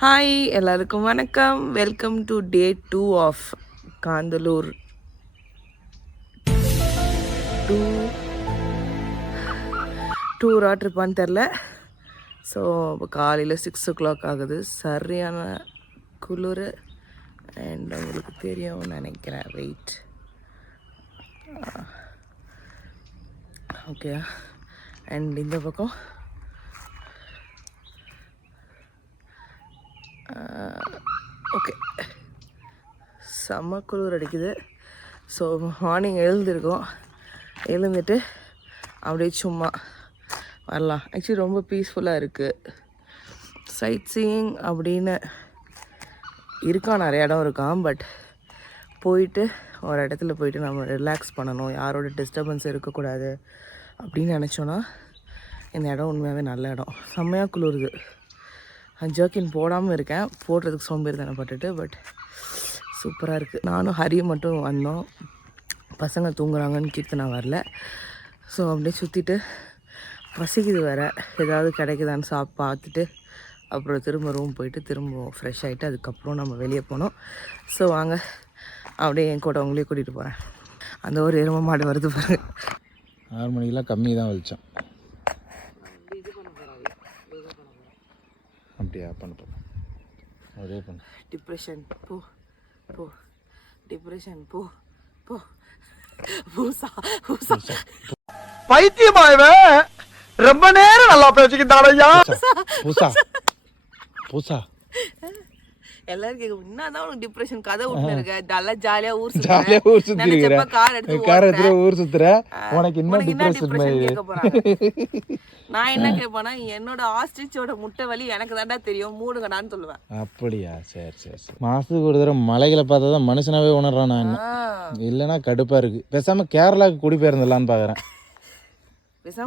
Hi எல்லாருக்கும் வணக்கம். Welcome to day 2 of Kanthalloor டூரா ட்ரிப்பான்னு தெரில. ஸோ இப்போ காலையில் 6 o'clock ஆகுது. சரியான குளிர். அண்ட் உங்களுக்கு தெரியும்னு நினைக்கிறேன். Wait, okay. அண்ட் இந்த பக்கம் ஓகே, செம்ம குளிர் அடிக்குது. ஸோ மார்னிங் எழுந்துட்டு அப்படியே சும்மா வரலாம். ஆக்சுவலி ரொம்ப பீஸ்ஃபுல்லாக இருக்குது. சைட் சீயிங் அப்படின்னு நிறைய இடம் இருக்கான். பட் போயிட்டு ஒரு இடத்துல போயிட்டு நம்ம ரிலாக்ஸ் பண்ணணும், யாரோட டிஸ்டர்பன்ஸ் இருக்கக்கூடாது அப்படின்னு நினச்சோன்னா இந்த இடம் உண்மையாகவே நல்ல இடம். செம்மையாக குளிருது. ஜர்க்கின் போடாமல் இருக்கேன், போடுறதுக்கு சோம்பேறித்தனப்பட்டுட்டு. பட் சூப்பராக இருக்குது. நானும் ஹரியும் மட்டும் வந்தோம். பசங்க தூங்குறாங்கன்னு கீர்த்தனா வரல. ஸோ அப்படியே சுற்றிட்டு பசிக்குது வேறு, ஏதாவது கிடைக்குதான்னு பார்த்துட்டு அப்புறம் திரும்ப ரூம் போயிட்டு திரும்ப ஃப்ரெஷ் ஆகிட்டு அதுக்கப்புறம் நம்ம வெளியே போனோம். ஸோ வாங்க அப்படியே என் கூட உங்களையும் கூட்டிகிட்டு போகிறேன். அந்த ஒரு எருமை மாடு வருது பாருங்க. 6 மணிக்கெலாம் கம்மி தான் வலிச்சோம். அப்படியா பண்ண அதே பண்ண. டிப்ரெஷன் போ போ, டிப்ரெஷன் போ போ, பூசா பூசா. பைத்தியமாயவே ரொம்ப நேரம் நல்லா பேசிக்கிட்டாரையா. பூசா பூசா எல்லாரும் கேட்கும், என்னதான் உனக்கு டிப்ரெஷன் கதை விட்டு இருக்க, நல்லா ஜாலியா ஊர் சுத்துற, கார் எடுத்து ஊர் சுத்துற, உனக்கு இன்னும் டிப்ரெஷன் கேட்க போறாங்க. நான் என்ன கேட்பேன்னா, என்னோட ஆஸ்ட்ரிச்சோட முட்டை வலி எனக்கு தாண்டா தெரியும், மூடுங்கடான்னு சொல்லுவேன். அப்படியா? சரி சரி சரி. மாசத்துக்கு ஒரு தடவை மலைகளை பார்த்தா தான் மனுஷனாவே உணர்றான். நான் என்ன இல்லைன்னா கடுப்பா இருக்கு. பேசாம கேரளாவுக்கு குடி போயிருந்தலான்னு பாக்குறேன்.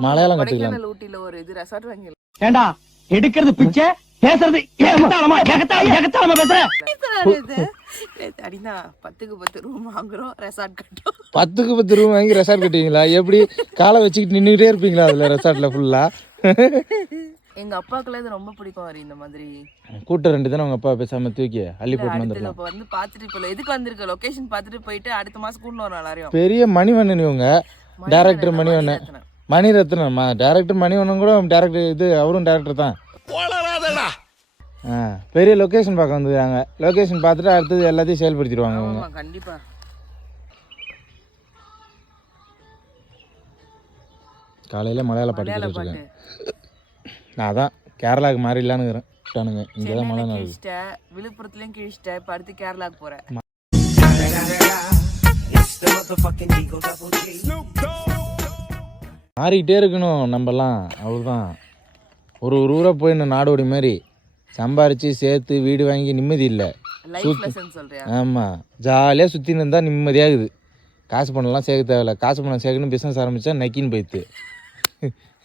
மலையாளம் கத்துக்கலாம். ஊட்டில ஒரு இது ரெசார்ட் வாங்கி ஏண்டா எடுக்கிறது பிச்சை, பேசுறது ஏகத்தாளமா பேசுற. அடினா 10க்கு 10 ரூம் வாங்குறோம், ரெசார்ட் கட்டோம். 10க்கு 10 ரூம் வாங்கி ரெசார்ட் கட்டுவீங்களா? எப்படி காலை வச்சுக்கிட்டு நின்றுட்டே இருப்பீங்களா அதுல ரெசார்ட்ல ஃபுல்லா? எங்க அப்பாக்குள்ள இது ரொம்ப பிடிக்கும். வரி இந்த மாதிரி கூட்ட 2 தானே உங்க அப்பா பேசாம தூக்கி அள்ளி போட்டு வந்துடலாம். இப்ப வந்து பாத்துட்டு இப்போ எதுக்கு வந்திருக்க, லொகேஷன் பாத்துட்டு போயிட்டு அடுத்த மாசம் கூட்டிட்டு வரணும் எல்லாரையும். பெரிய மணிவண்ணன் இவங்க, டைரக்டர் மணிவண்ணன். மணிரத்னம் டைரக்டர் மணிவண்ணன் கூட டைரக்டர், இது அவரும் டைரக்டர் தான். பெரிய லொகேஷன் பார்க்க வந்துருக்காங்க. லொகேஷன் பார்த்துட்டு அடுத்தது எல்லாத்தையும் செயல்படுத்திடுவாங்க அவங்க. கண்டிப்பா. காலையில மலையாள பாட்டு கேட்டுருக்கேன். நான் அதான் கேரளாவுக்கு மாறிடலான்னு இருக்கிறேன். இங்கே தான் மழை நடக்குது. விழுப்புரத்துலயும் கீழ்ச்சிட்ட, இப்போ அடுத்து கேரளாவுக்கு போறேன். மாறிக்கிட்டே இருக்கணும் நம்மலாம், அவ்வளோதான். ஒரு ஊராக போய் இன்னும் நாடோடி மாதிரி சம்பாரித்து சேர்த்து வீடு வாங்கி நிம்மதி இல்லை. ஆமாம், ஜாலியாக சுற்றின்னு இருந்தால் நிம்மதியாகுது. காசு பணம்லாம் சேர்க்க தேவையில்ல. காசு பணம் சேர்க்கணும் பிஸ்னஸ் ஆரம்பித்தா நக்கின்னு போயிடுது.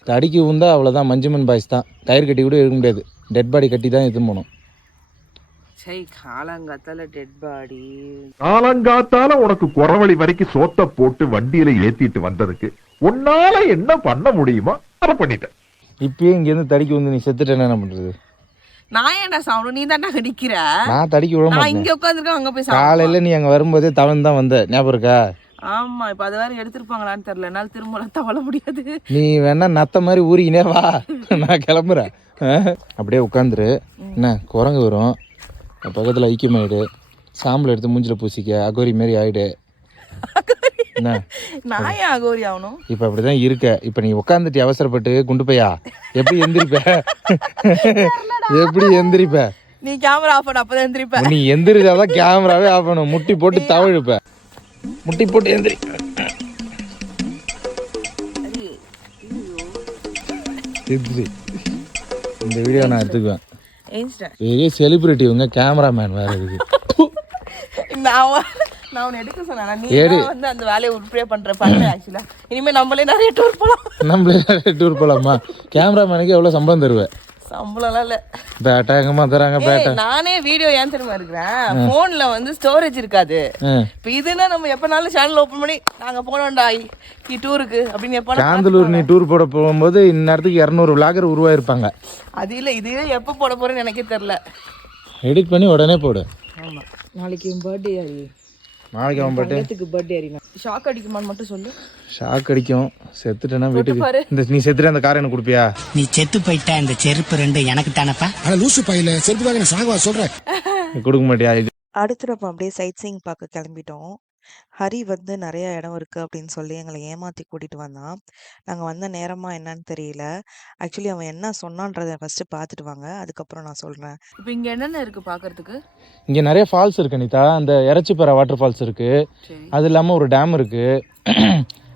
தடிக்கு உந்தா அவ்வளோதான். மஞ்சுமன் பாய்ஸ் தான். கயிறு கட்டி கூட இருக்க முடியாது, டெட் பாடி கட்டி தான் எடுத்து போகணும். காலங்காத்தால டெட் பாடி, காலங்காத்தால உனக்கு குறவழி வரைக்கும் சோத்த போட்டு வண்டியில ஏத்திட்டு வந்ததுக்கு உன்னால என்ன பண்ண முடியுமோ அதை பண்ணிட்டேன். இப்பயே இங்கேருந்து தடிக்கு வந்து நீ செத்துட்டு என்ன பண்றது? நான் ஏன்டா சாப்பிடும், நீ தான்டா கடிக்கிற. நான் தடிக்க விட மாட்டேன். இங்க உட்காந்துருக்கேன், அங்க போய் காலையில நீ அங்க வரும்போதே தவன் தான் வந்த, ஞாபகம் இருக்கா? ஆமா, இப்ப அது வேற எடுத்திருப்பாங்களான்னு தெரியல, என்னால திரும்ப தவள முடியாது. நீ வேணா நத்த மாதிரி ஊறிக்கினே வா, நான் கிளம்புறேன். அப்படியே உட்காந்துரு. என்ன குரங்கு வரும் பக்கத்துல, ஐக்கியமாயிடு. சாம்பல் எடுத்து மூஞ்சில பூசிக்க, அகோரி மாரி ஆயிடு. என்ன நான் ஏன் அகோரி ஆகணும்? இப்ப அப்படிதான் இருக்க. இப்ப நீ உட்காந்துட்டு அவசரப்பட்டு குண்டு பையா எப்படி எந்திரிப்ப? எப்படி எந்திரிப்ப? நீ கேமரா ஆஃப் பண்ண, அப்பதான் எந்திரிப்ப. நீ எந்திரிச்சாதான் கேமராவே ஆஃப் பண்ணும். முட்டி போட்டு தவழுப்ப, முட்டி போட்டு எந்திரி. இந்த வீடியோ நான் எடுத்துக்குவேன். பெரிய செலிபிரிட்டி இவங்க, கேமராமேன் வேற இருக்கு. நான் உன்னை எடுக்க சொன்னேன், நீ வந்து அந்த வேலையை உருப்படியா பண்ண. ஆக்சுவலா இனிமே நம்மளே நிறைய டூர் போலாமா? கேமராமேனுக்கு எவ்வளவு சம்பளம் தருவேன்? சம்பளம்லாம் இல்ல. பேட்டா எங்கம்மா தராங்க? பேட்டா நானே வீடியோ ஏன் தெரியுமா இருக்கிறேன், போன்ல வந்து ஸ்டோரேஜ் இருக்காது. இப்ப இதுன்னா நம்ம எப்பனாலும் சேனல் ஓபன் பண்ணி நாங்க போனோம்டா டூருக்கு அப்படின்னு எப்ப. காந்தலூர் நீ டூர் போட போகும்போது இந்நேரத்துக்கு 200 விளாகர் உருவாயிருப்பாங்க. அது இல்ல, இது எப்ப போட போறேன்னு எனக்கே தெரியல. எடிட் பண்ணி உடனே போடு. ஆமாம், நாளைக்கு என் பர்த்டே யாரி, நாளைக்கு அவன் பர்த்டே பர்த்டே யாரி. ஷாக் அடிக்குமான்னு மட்டும் சொல்லு. ஷாக் அடிக்கும். செத்துட்டேன்னா வீட்டுக்கு இந்த நீ செத்துட்டு அந்த காரை எனக்கு கொடுப்பியா? நீ செத்து போயிட்ட இந்த செருப்பு ரெண்டு எனக்கு தானப்பா. ஆனா லூசு பையில செருப்பு தாங்க சாகுவா சொல்றேன். கொடுக்க மாட்டியா? இது அடுத்து நம்ம அப்படியே சைட் சீயிங் பார்க்க கிளம்பிட்டோம். ஹரி வந்து நிறைய இடம் இருக்குது அப்படின்னு சொல்லி எங்களை ஏமாற்றி கூட்டிகிட்டு வந்தான். நாங்கள் வந்த நேரமாக என்னன்னு தெரியல. ஆக்சுவலி அவன் என்ன சொன்னான்றதை ஃபஸ்ட்டு பார்த்துட்டு வாங்க, அதுக்கப்புறம் நான் சொல்கிறேன். இப்போ இங்கே என்னென்ன இருக்குது பார்க்கறதுக்கு? இங்கே நிறைய ஃபால்ஸ் இருக்கு அனிதா. அந்த இறச்சிப்பற வாட்டர் ஃபால்ஸ் இருக்கு, அது இல்லாமல் ஒரு டேம் இருக்கு.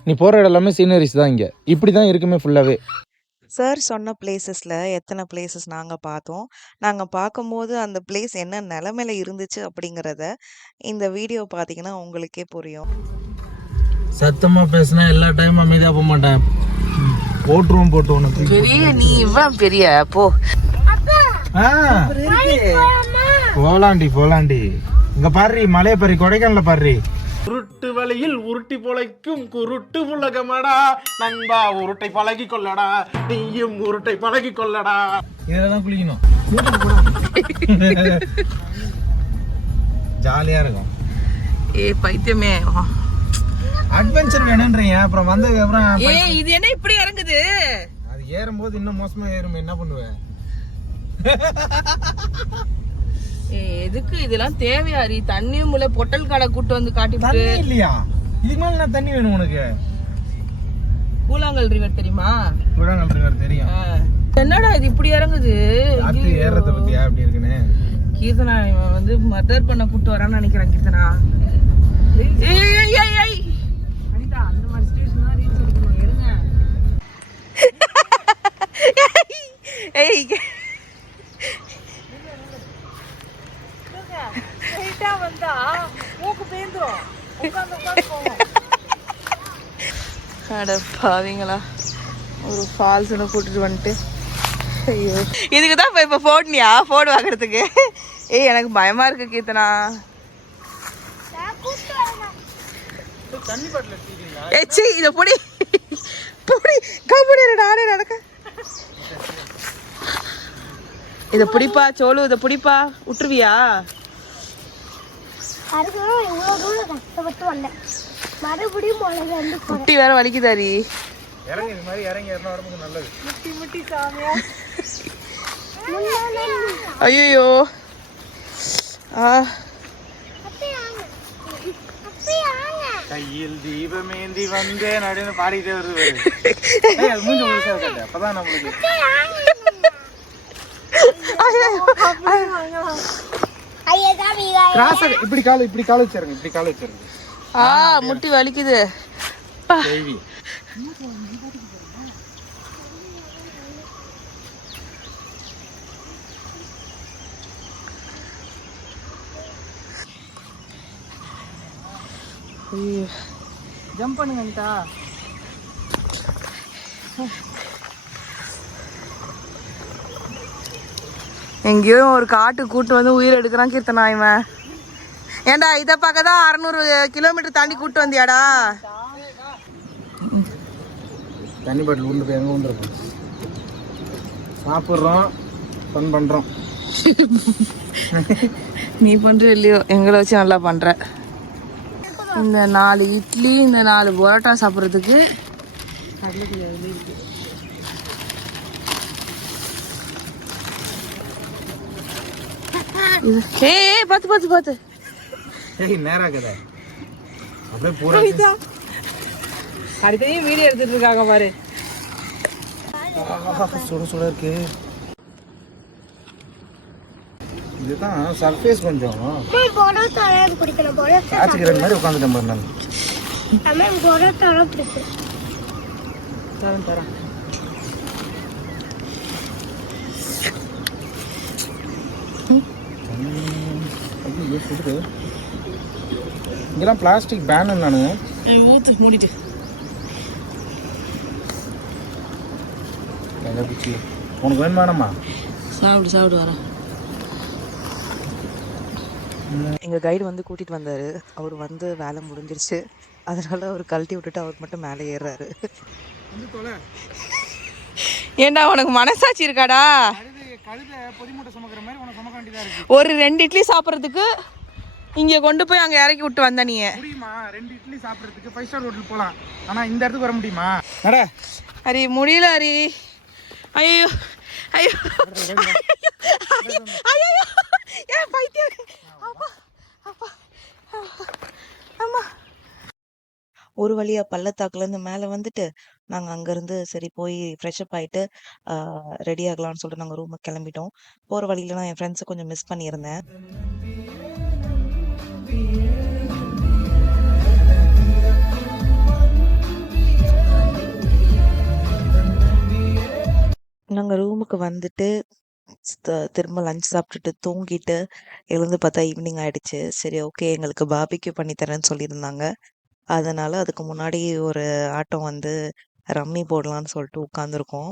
நீ போகிற இடம் எல்லாமே சீனரிஸ் தான். இங்கே இப்படி தான் இருக்குமே ஃபுல்லாகவே. சார் சொன்ன பிளேசஸில் எத்தனை பிளேசஸ் நாங்கள் பார்த்தோம், நாங்கள் பார்க்கும்போது அந்த பிளேஸ் என்ன நிலமையில இருந்துச்சு அப்படிங்கிறத இந்த வீடியோ பார்த்தீங்கன்னா உங்களுக்கே புரியும். சத்தமாக பேசினா எல்லா டைமும் அமைதியாக போக மாட்டேன். போட்டுருவோம் போட்டு உனக்கு பெரிய நீ இவன் பெரிய போ. போலாண்டி இங்க பாரு, மலையை பாரு, கொடைக்கானல பாரு. உருட்டு வழியில் உருட்டி பொழைக்கும் குருட்டு உலகமடா நண்பா, உருட்டை பழகி கொள்ளடா, நீயும் உருட்டை பழகி கொள்ளடா. இதெல்லாம் குளிக்கணும், ஜாலியா இருக்கும். பைத்தியமே, அட்வென்ச்சர் வேணும்ன்றீங்க. அப்புறம் வந்ததுக்கு அப்புறம் இது என்ன இப்படி இறங்குது? அது ஏறும்போது இன்னும் மோசமா ஏறும். என்ன பண்ணுவேன்? எதுக்கு இதெல்லாம் தேவையாரி? தண்ணியும் முள்ள பொட்டல் கடை கூட்டு வந்து காட்டிட்டு இல்லையா? இதுக்கு மேல நான் தண்ணி வேணும் உனக்கு. கூழாங்கல் ரிவர் தெரியுமா? கூழாங்கல் ரிவர் தெரியும். என்னடா இது இப்படி இறங்குது? அது ஏறத பத்தியா எப்படி இருக்குன்னு? கீர்த்தனா இவன் வந்து மர்டர் பண்ண கூட்டு வரான்னு நினைக்கிறேன். கீர்த்தனா அனிதா, அந்த மாதிரி ஸ்டேஷன் தான் ரீச் எடுக்கணும். எடுங்க. வந்தா மூக்கு பேந்துரும். அட பாவீங்களா, ஒரு ஃபால்ஸ்னு கூட்டிட்டு வந்துட்டு. ஐயோ, இதுக்கு தான் இப்போ போட்னியா போன் வாங்குறதுக்கு? ஏய் எனக்கு பயமா இருக்கு கீர்த்தனா. ஏச்சி இதை பொடி பொடி கபடி நானே நடக்க. இதை பிடிப்பா சோழு, இதை பிடிப்பா. விட்டுருவியா? குட்டி வேற வலிக்குதாரி. ஐயோ கையில் தீபமேந்தி வந்தேன் அப்படின்னு பாடிட்டே வருது. அப்பதான் நம்மளுக்கு இப்படி கால வச்சிருங்க, இப்படி கால வச்சிருங்க. முட்டி வலிக்குது. ஜம்ப் பண்ணுங்கட்டா. எங்கேயோ ஒரு காட்டு கூட்டு வந்து உயிர் எடுக்கிறான் கீர்த்தனா இவன். ஏண்டா இதை பார்க்க தான் 600 கிலோமீட்டர் தாண்டி கூட்டு வந்தியாடா? தண்ணி பாட்டில் உள்ள போய் எங்கே வந்துருப்போம். சாப்பிட்றோம், ஃபன் பண்ணுறோம். நீ பண்ணுற இல்லையோ, எங்களை வச்சு நல்லா பண்ணுற. இந்த 4 இட்லி, இந்த 4 பரோட்டா சாப்பிட்றதுக்கு பார்த்து நேராக்குதா அப்படியே பூரா அடுத்தையும் வீடியோ எடுத்துட்டு இருக்காங்க பாரு. சுட சுட இருக்கு. இதுதான் சர்ஃபேஸ் கொஞ்சம் ஆச்சுக்கிற மாதிரி உட்காந்துட்டேன் பாரு. நான் தரேன். இங்கெல்லாம் பிளாஸ்டிக் பேன் நானுங்க. ஊத்து மூடிட்டு உனக்கு வேணும் வேணாமா? சாப்பிடு வரேன். எங்கள் கைடு வந்து கூட்டிகிட்டு வந்தார். அவர் வந்து வேலை முடிஞ்சிருச்சு, அதனால் அவர் கழட்டி விட்டுட்டு அவர் மட்டும் மேலே ஏறுறாரு. ஏண்டா உனக்கு மனசாட்சி இருக்காடா? ஒரு 2 இட்லி சாப்பிட்றதுக்கு இங்கே கொண்டு போய் அங்கே இறக்கி விட்டு வந்த நீ. முடியுமா 2 இட்லி சாப்பிட்றதுக்கு 5 ஸ்டார் ஹோட்டல் போகலாம், ஆனால் இந்த இடத்துக்கு வர முடியுமா? நட. ஹரி முடியல ஹரி. ஐயோ ஐயோ ஐயோ ஏன் பைத்தியம். அப்பா அப்பா ஆமா. ஒரு வழியா பள்ளத்தாக்குலேருந்து மேலே வந்துட்டு நாங்கள் அங்கேருந்து சரி போய் ஃப்ரெஷ்அப் ஆகிட்டு ரெடி ஆகலாம்னு சொல்லிட்டு நாங்கள் ரூமுக்கு கிளம்பிட்டோம். போகிற வழியில நான் என் ஃப்ரெண்ட்ஸை கொஞ்சம் மிஸ் பண்ணியிருந்தேன். நாங்கள் ரூமுக்கு வந்துட்டு திரும்ப லஞ்ச் சாப்பிட்டுட்டு தூங்கிட்டு எழுந்து பார்த்தா ஈவினிங் ஆயிடுச்சு. சரி ஓகே, எங்களுக்கு பாபிக்யூ பண்ணி தரேன்னு சொல்லியிருந்தாங்க. அதனால அதுக்கு முன்னாடி ஒரு ஆட்டம் வந்து ரம்மி போடலான்னு சொல்லிட்டு உட்காந்துருக்கோம்.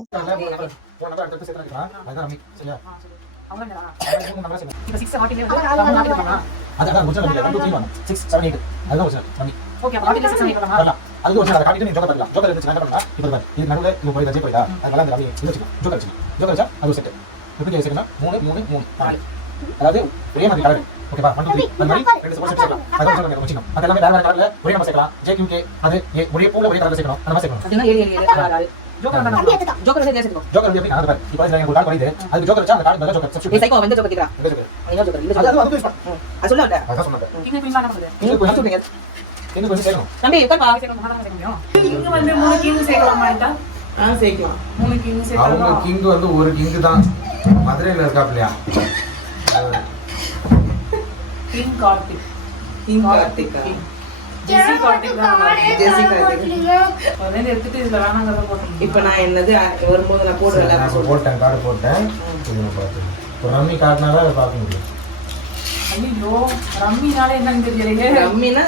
அதாவது ஒரே மாதிரி கலர். ஓகேவா? 1 2 3 அந்த மாதிரி 2 ஸ்போர்ட்ஸ் சேர்க்கலாம். அத வந்து நம்ம வச்சுக்கணும். அது எல்லாமே வேற வேற கலர்ல ஒரே நம்ம சேர்க்கலாம். JQK அது ஒரே பூல ஒரே கலர்ல சேர்க்கணும். அந்த மாதிரி சேர்க்கணும். அதுனா 7 7 7 ஜோக்கர் பண்ணனும். ஜோக்கர் வந்து சேர்த்துக்கோ. ஜோக்கர் வந்து எப்படி நான் பாரு. இப்போ நான் உங்களுக்கு கால் பண்ணிது. அது ஜோக்கர் வச்சா அந்த கார்டு பதிலா ஜோக்கர் சப்ஸ்டிட்யூட். நீ சைக்கோ வந்து ஜோக்கர் கேக்குறா. இந்த ஜோக்கர். நீ ஜோக்கர் இல்ல அது யூஸ் பண்ணு. அது சொல்லல. அத சொன்னேன். கிங் குயின் என்ன பண்ணுது? கிங் குயின் சொல்றீங்க. கிங் குயின் சேர்க்கணும். தம்பி உட்கார் சேர்க்கணும். மாமா சேர்க்கணும். கிங் வந்து 3 கிங் சேர்க்கலாமாடா? சேர்க்கலாம். 3 கிங் சேர்க்கலாம். அவங்க கிங் வந்து ஒரு கிங் தான். மதுரையில இருக்காப்லையா? கிங் கார்த்திக். கிங் கார்த்திக். ஜெசி கார்த்திக் தான். ஜெசி கார்த்திக். அதே எடுத்துட்டு இதுல வேணாங்கறத போட்டுங்க. இப்போ நான் என்னது வரும்போது நான் போடுறேன். நான் போட்டேன், கார்டு போட்டேன். இது பாத்து. ஒரு ரம்மி கார்டுனால அத பாக்க முடியும். ஐயோ ரம்மினால என்னன்னு தெரியலையே. ரம்மினா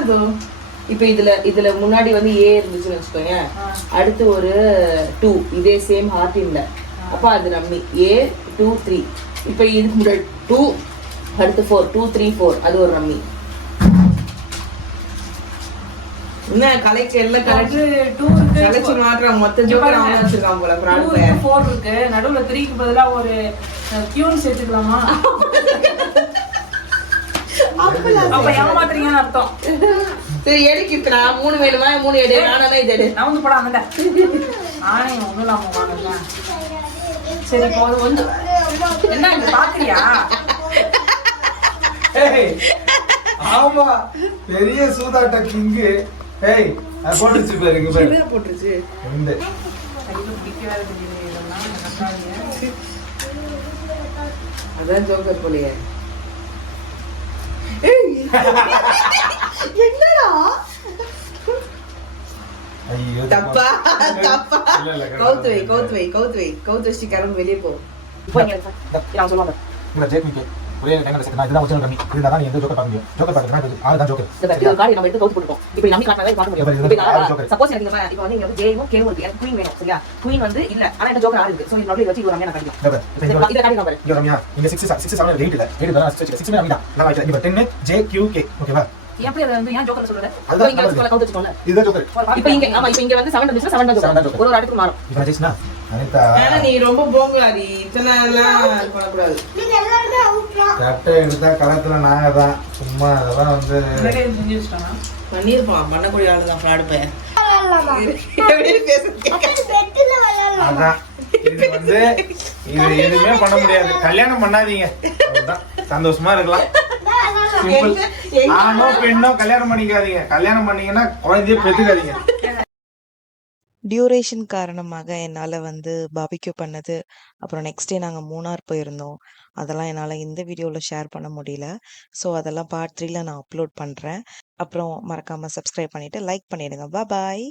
இப்போ இதுல முன்னாடி வந்து A இருந்துச்சுன்னு வெச்சுக்கோங்க. அடுத்து ஒரு 2 இதே சேம் ஹார்டின்ல. அப்ப அது ரம்மி A 2 3. இப்போ இதுக்கு முன்னாடி 2 அடுத்து 4 2 3 4 அது ஒரு ரம்மி. என்ன கலைக்கு எல்லாம் கலைக்கு 2 இருக்கு. கலைச்சு மாட்ற மொத்த ஜோக்கர் அவன் வச்சிருக்கான் போல. 2 4 இருக்கு. நடுவுல 3 க்கு பதிலா ஒரு கியூன் சேர்த்துக்கலாமா? அப்ப ஏமாத்துறீங்கன்னு அர்த்தம். சரி எதுக்கு இப்ப 3 வேணுமா? 3 எடு. நானா இது எடு. நான் வந்து போடா அந்த. ஆனே ஒண்ணுலாம் போவாங்க. சரி போது வந்து. என்ன இங்க பாக்குறியா? ஏய் ஆமா பெரிய சூதாட்ட கிங். ஏய் அது போட்டுச்சு பாருங்க பாரு. என்ன போட்டுச்சு? இந்த அதுக்கு பிடிக்கவே தெரியல இதெல்லாம் நல்லாங்க. அதான் ஜோக்கர் போலியே. என்னடா ஐயோ தப்பா தப்பா. கவுத்து வச்சு கிளம்பி வெளியே போ. நான் சொல்லுவாங்க இந்த JQK ஒரே டைம்ல சேர்க்கணும். இதுதான் ஒரிஜினல் ரம்மி. இதுதான் நீ எந்த ஜோக்கர் பார்க்க முடியும். ஜோக்கர் பார்க்கறதுனா ஆளு தான் ஜோக்கர். இந்த கார்டு நம்ம எடுத்து கவுத்து போட்டுட்டோம். இப்போ நம்ம கார்டு பார்க்க முடியும். சப்போஸ் எனக்கு இப்போ வந்து இங்க J வும் K வும் இருக்கு. எனக்கு குயின் வேணும். சரியா? குயின் வந்து இல்ல. ஆனா இந்த ஜோக்கர் ஆறு இருக்கு. சோ இந்த நடுவுல வச்சு ஒரு ரம்மியா நான் கடிக்கும். இத கார்டு நம்பர். இங்க ரம்மியா இங்க 6 7 8 இல்ல. 8 தான் 6 ரம்மி தான். நான் வைக்கிறேன். இப்போ 10 JQK. ஓகேவா? எப்படி அது வந்து ஏன் ஜோக்கர் சொல்றத? இங்க வச்சு கவுத்து வச்சுட்டோம்ல. இதுதான் ஜோக்கர். இப்போ இங்க ஆமா இப்போ இங்க வந்து 7 வந்துச்சு. 7 தான் ஜோக்கர். ஒரு அடுக்கு மாறும். இப்போ ஜெயிச்சனா அனிதா நீ ரொம்ப போங்கலாடி. இத்தனை எல்லாம் பண்ண கூடாது. நீங்க எல்லாரும் அவுட்ரா. கரெக்டா எடுத்தா களத்துல நாங்க தான். சும்மா அதெல்லாம் வந்து செஞ்சு வச்சிட்டானா? பண்ணிருப்பான். பண்ணக்கூடிய ஆளு தான் ஃப்ராட் பையன். எப்படி பேசுறீங்க? பெட்ல விளையாடலாம். அதான் இது வந்து இது எதுவுமே பண்ண முடியாது. கல்யாணம் பண்ணாதீங்க. அவ்வளவுதான். சந்தோஷமா இருக்கலாம். சிம்பிள். ஆணோ பெண்ணோ கல்யாணம் பண்ணிக்காதீங்க. கல்யாணம் பண்ணீங்கன்னா குழந்தைய பெத்துக்காதீங்க. டியூரேஷன் காரணமாக என்னால் வந்து பாபிக்யூ பண்ணது, அப்புறம் நெக்ஸ்ட் டே நாங்கள் மூணார் போயிருந்தோம். அதெல்லாம் என்னால் இந்த வீடியோவில் ஷேர் பண்ண முடியல. ஸோ அதெல்லாம் பார்ட் 3ல நான் அப்லோட் பண்ணுறேன். அப்புறம் மறக்காமல் சப்ஸ்கிரைப் பண்ணிவிட்டு லைக் பண்ணிவிடுங்க. பாய்.